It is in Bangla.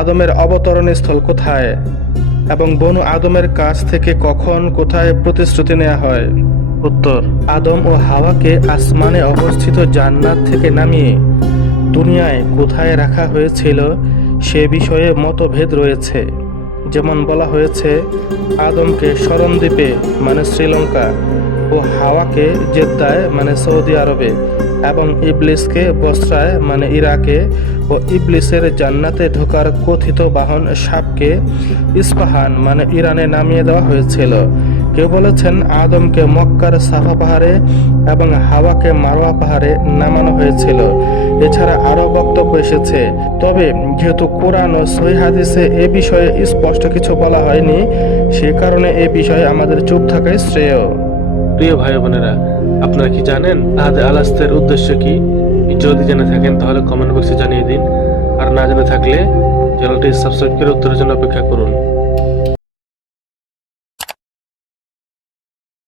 আদমের অবতরণ স্থল কোথায় এবং বনু আদমের কাছ থেকে কখন কোথায় প্রতিশ্রুতি নেওয়া হয়? উত্তর: আদম ও হাওয়াকে আসমানে অবস্থিত জান্নাত থেকে নামিয়ে দুনিয়ায় কোথায় রাখা হয়েছিল সে বিষয়ে মতভেদ রয়েছে। যেমন বলা হয়েছে, আদমকে শরণদ্বীপে মানে শ্রীলঙ্কা ও হাওয়াকে জেদ্দায় মানে সৌদি আরবে এবং ইবলিসকে বসরায় মানে ইরাকে ও ইবলিসের জান্নাতে ঢোকার কথিত বাহন সাপকে ইস্পাহান মানে ইরানে নামিয়ে দেওয়া হয়েছিল। কেউ বলেছেন আদমকে মক্কার সাফা পাহাড়ে এবং হাওয়াকে মারওয়া পাহাড়ে নামানো হয়েছিল। এছাড়া আরও বক্তব্য এসেছে, তবে যেহেতু কোরআন ও সহিহ হাদিসে এ বিষয়ে স্পষ্ট কিছু বলা হয়নি, সে কারণে এ বিষয়ে আমাদের চুপ থাকাই শ্রেয়। প্রিয় ভাই বোনেরা, আপনারা কি জানেন আহাদে আলাস্তের উদ্দেশ্য কি? যদি জেনে থাকেন তাহলে কমেন্ট বক্সে জানিয়ে দিন, আর না জেনে থাকলে চ্যানেলটি সাবস্ক্রাইব করে উত্তরের জন্য অপেক্ষা করুন।